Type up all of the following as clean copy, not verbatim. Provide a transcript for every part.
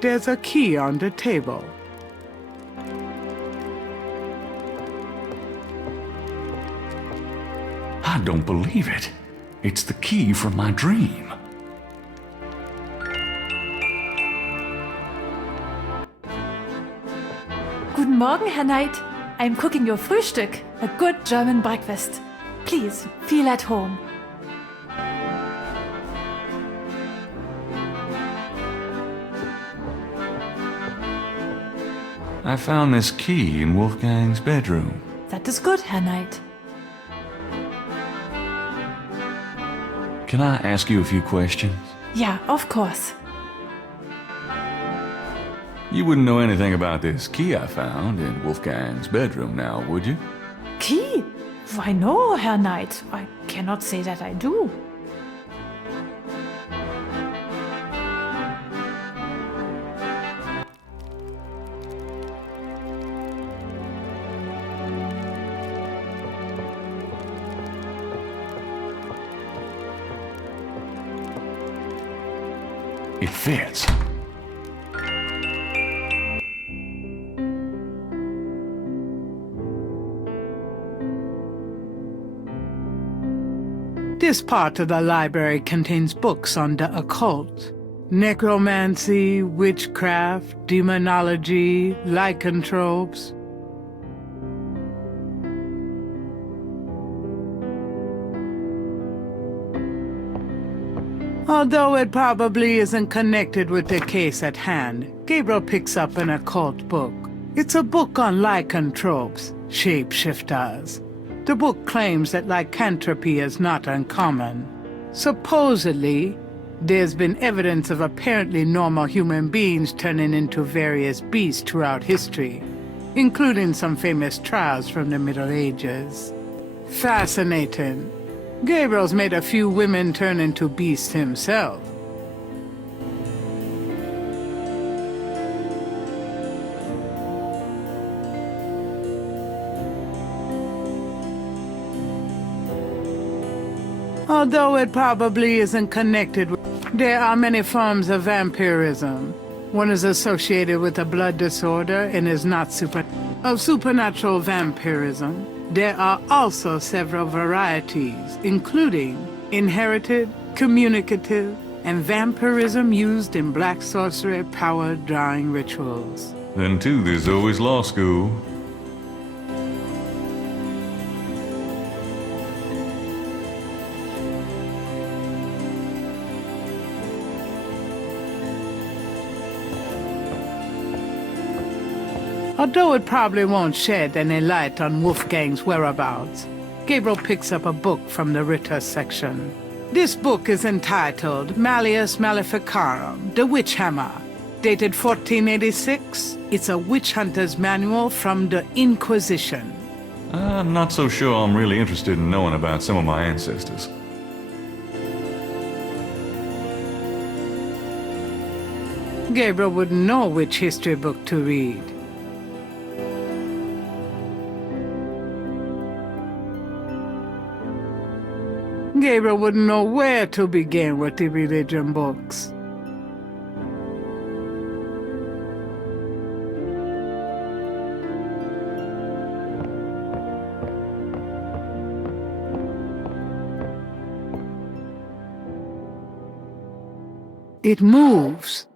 There's a key on the table. I don't believe it. It's the key from my dream. Guten Morgen, Herr Knight. I'm cooking your Frühstück, a good German breakfast. Please, feel at home. I found this key in Wolfgang's bedroom. That is good, Herr Knight. Can I ask you a few questions? Yeah, of course. You wouldn't know anything about this key I found in Wolfgang's bedroom now, would you? Key? Why no, Herr Knight? I cannot say that I do. It fits. This part of the library contains books on the occult, necromancy, witchcraft, demonology, lycanthropes. Although it probably isn't connected with the case at hand, Gabriel picks up an occult book. It's a book on lycanthropes, shapeshifters. The book claims that lycanthropy is not uncommon. Supposedly, there's been evidence of apparently normal human beings turning into various beasts throughout history, including some famous trials from the Middle Ages. Fascinating. Gabriel's made a few women turn into beasts himself. Although it probably isn't connected with... There are many forms of vampirism. One is associated with a blood disorder and is not supernatural vampirism. There are also several varieties, including inherited, communicative, and vampirism used in black sorcery power drawing rituals. Then too, there's always law school. Although it probably won't shed any light on Wolfgang's whereabouts, Gabriel picks up a book from the Ritter section. This book is entitled Malleus Maleficarum, The Witch Hammer, dated 1486. It's a witch hunter's manual from the Inquisition. I'm not so sure I'm really interested in knowing about some of my ancestors. Gabriel wouldn't know which history book to read. Gabriel wouldn't know where to begin with the religion books. It moves.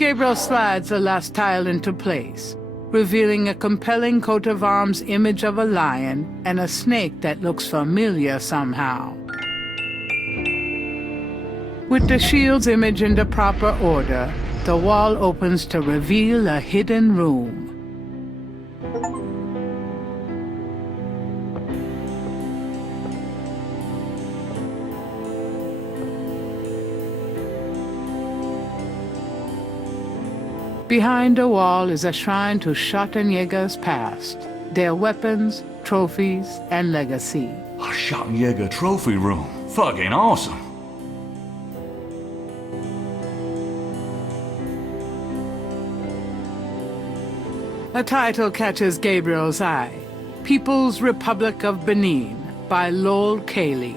Gabriel slides the last tile into place, revealing a compelling coat of arms image of a lion and a snake that looks familiar somehow. With the shield's image in the proper order, the wall opens to reveal a hidden room. Behind the wall is a shrine to Schottenjäger's past, their weapons, trophies, and legacy. A Schottenjäger trophy room. Fucking awesome. A title catches Gabriel's eye, People's Republic of Benin by Lowell Cayley.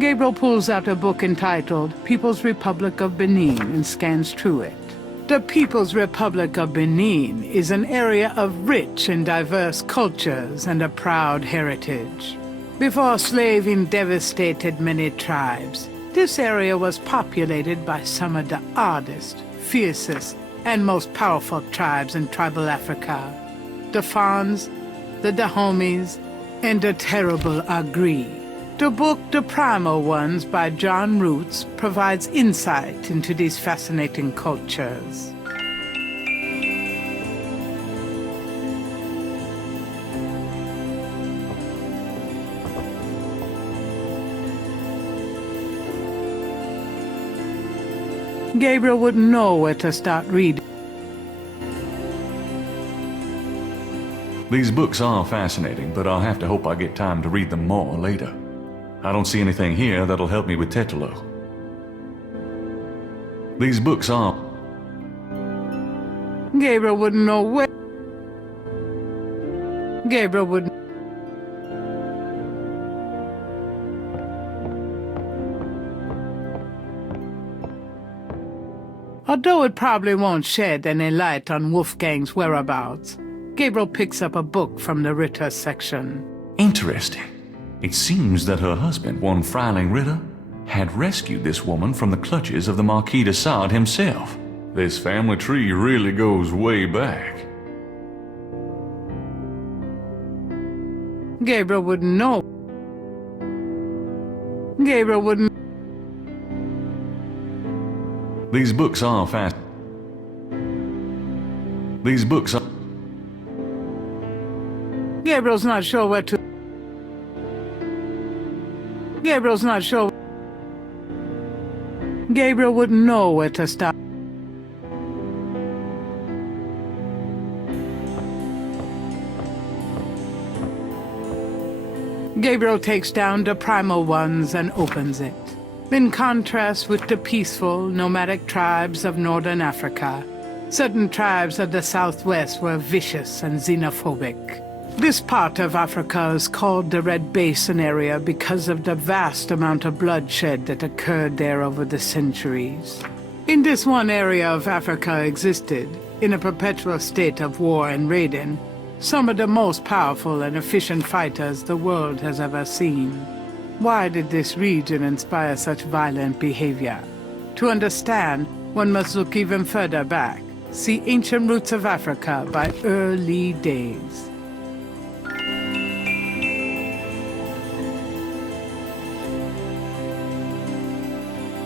Gabriel pulls out a book entitled People's Republic of Benin and scans through it. The People's Republic of Benin is an area of rich and diverse cultures and a proud heritage. Before slaving devastated many tribes, this area was populated by some of the oddest, fiercest, and most powerful tribes in tribal Africa. The Fons, the Dahomies, and the terrible Agri. The book The Primal Ones by John Roots provides insight into these fascinating cultures. Gabriel wouldn't know where to start reading. These books are fascinating, but I'll have to hope I get time to read them more later. I don't see anything here that'll help me with Tetelo. These books are... Gabriel wouldn't know where... Gabriel wouldn't... Although it probably won't shed any light on Wolfgang's whereabouts, Gabriel picks up a book from the Ritter section. Interesting. It seems that her husband, one Freiling Ritter, had rescued this woman from the clutches of the Marquis de Sade himself. This family tree really goes way back. Gabriel wouldn't know. Gabriel wouldn't... These books are fast. These books are... Gabriel's not sure where to... Gabriel's not sure... Gabriel wouldn't know where to start. Gabriel takes down the Primal Ones and opens it. In contrast with the peaceful, nomadic tribes of northern Africa, certain tribes of the southwest were vicious and xenophobic. This part of Africa is called the Red Basin area because of the vast amount of bloodshed that occurred there over the centuries. In this one area of Africa existed, in a perpetual state of war and raiding, some of the most powerful and efficient fighters the world has ever seen. Why did this region inspire such violent behavior? To understand, one must look even further back. See Ancient Roots of Africa by Early Days.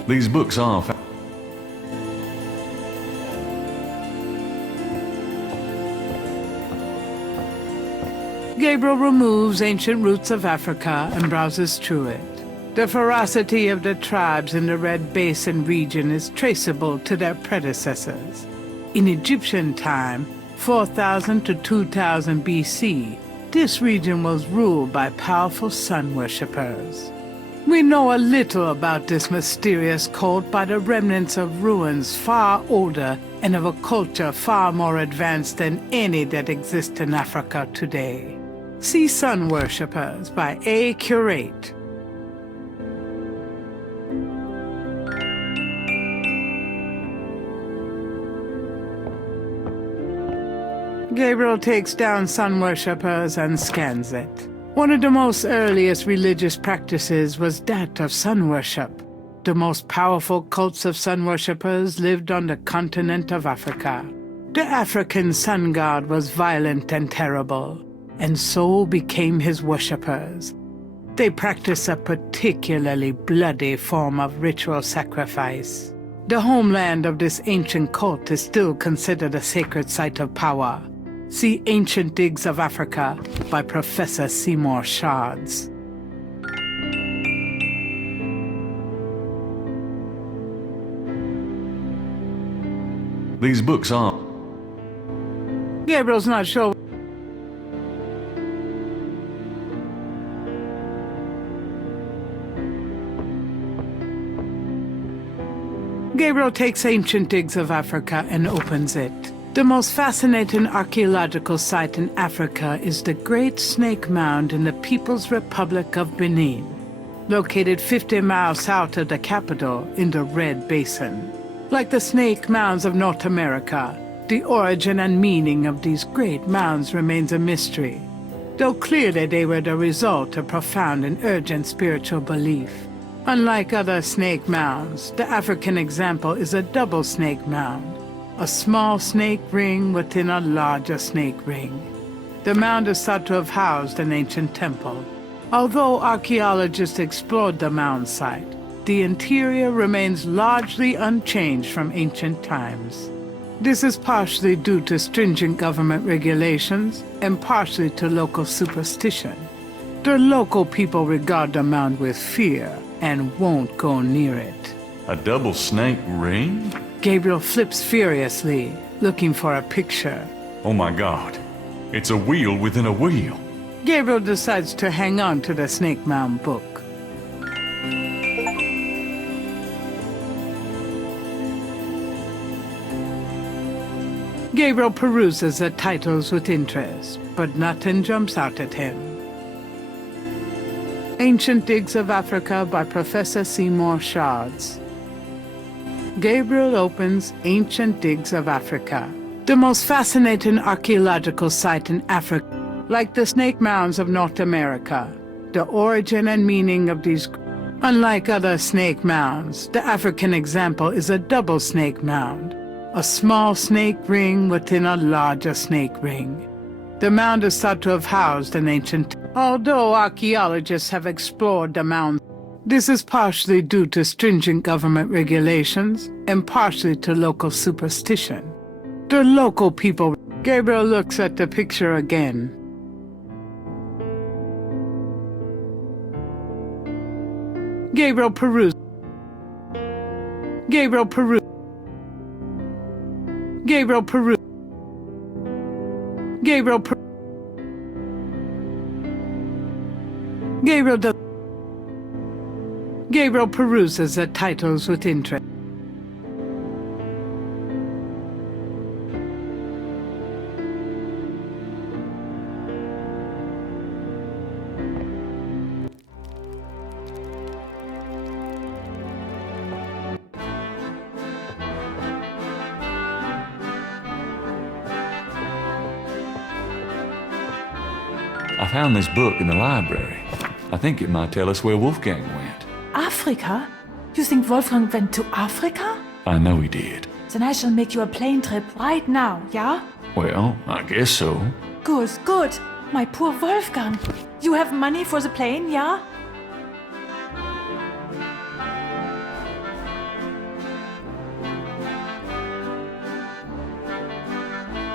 These books are... Gabriel removes Ancient Roots of Africa and browses through it. The ferocity of the tribes in the Red Basin region is traceable to their predecessors. In Egyptian time, 4000 to 2000 BC, this region was ruled by powerful sun worshippers. We know a little about this mysterious cult by the remnants of ruins far older and of a culture far more advanced than any that exists in Africa today. See Sun Worshippers by A. Curate. Gabriel takes down Sun Worshippers and scans it. One of the most earliest religious practices was that of sun worship. The most powerful cults of sun worshippers lived on the continent of Africa. The African sun god was violent and terrible, and so became his worshippers. They practiced a particularly bloody form of ritual sacrifice. The homeland of this ancient cult is still considered a sacred site of power. See Ancient Digs of Africa by Professor Seymour Shards. These books are... Gabriel's not sure. Gabriel takes Ancient Digs of Africa and opens it. The most fascinating archaeological site in Africa is the Great Snake Mound in the People's Republic of Benin, located 50 miles south of the capital in the Red Basin. Like the snake mounds of North America, the origin and meaning of these great mounds remains a mystery, though clearly they were the result of profound and urgent spiritual belief. Unlike other snake mounds, the African example is a double snake mound, a small snake ring within a larger snake ring. The mound is thought to have housed an ancient temple. Although archaeologists explored the mound site, the interior remains largely unchanged from ancient times. This is partially due to stringent government regulations and partially to local superstition. The local people regard the mound with fear and won't go near it. A double snake ring? Gabriel flips furiously, looking for a picture. Oh my God. It's a wheel within a wheel. Gabriel decides to hang on to the Snake Mound book. Gabriel peruses the titles with interest, but nothing jumps out at him. Ancient Digs of Africa by Professor Seymour Shards. Gabriel opens Ancient Digs of Africa, the most fascinating archaeological site in Africa. Like the snake mounds of North America, the origin and meaning of these... Unlike other snake mounds, the African example is a double snake mound, a small snake ring within a larger snake ring. The mound is thought to have housed an ancient... Although archaeologists have explored the mound, this is partially due to stringent government regulations and partially to local superstition. The local people... Gabriel looks at the picture again. Gabriel peruses. Gabriel peruses. Gabriel peruses. Gabriel peruses. Gabriel peruses the titles with interest. I found this book in the library. I think it might tell us where Wolfgang went. Africa? You think Wolfgang went to Africa? I know he did. Then I shall make you a plane trip right now, yeah? Well, I guess so. Good, good. My poor Wolfgang. You have money for the plane, yeah?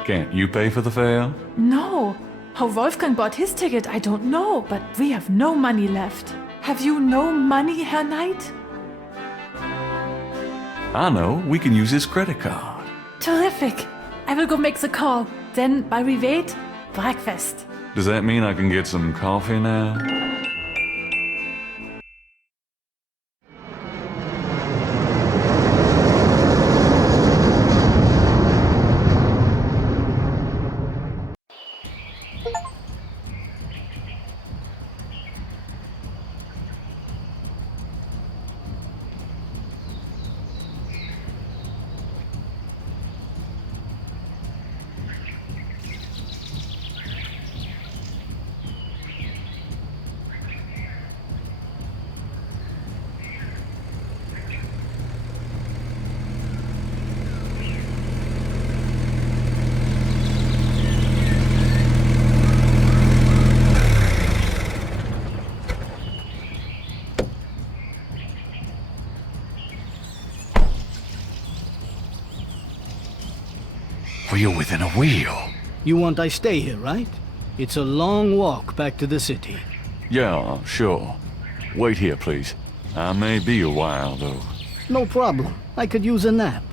Can't you pay for the fare? No. How Wolfgang bought his ticket, I don't know, but we have no money left. Have you no money, Herr Knight? I know. We can use his credit card. Terrific. I will go make the call. Then, while we wait, breakfast. Does that mean I can get some coffee now? Wheel within a wheel. You want I stay here, right? It's a long walk back to the city. Yeah, sure. Wait here, please. I may be a while, though. No problem. I could use a nap.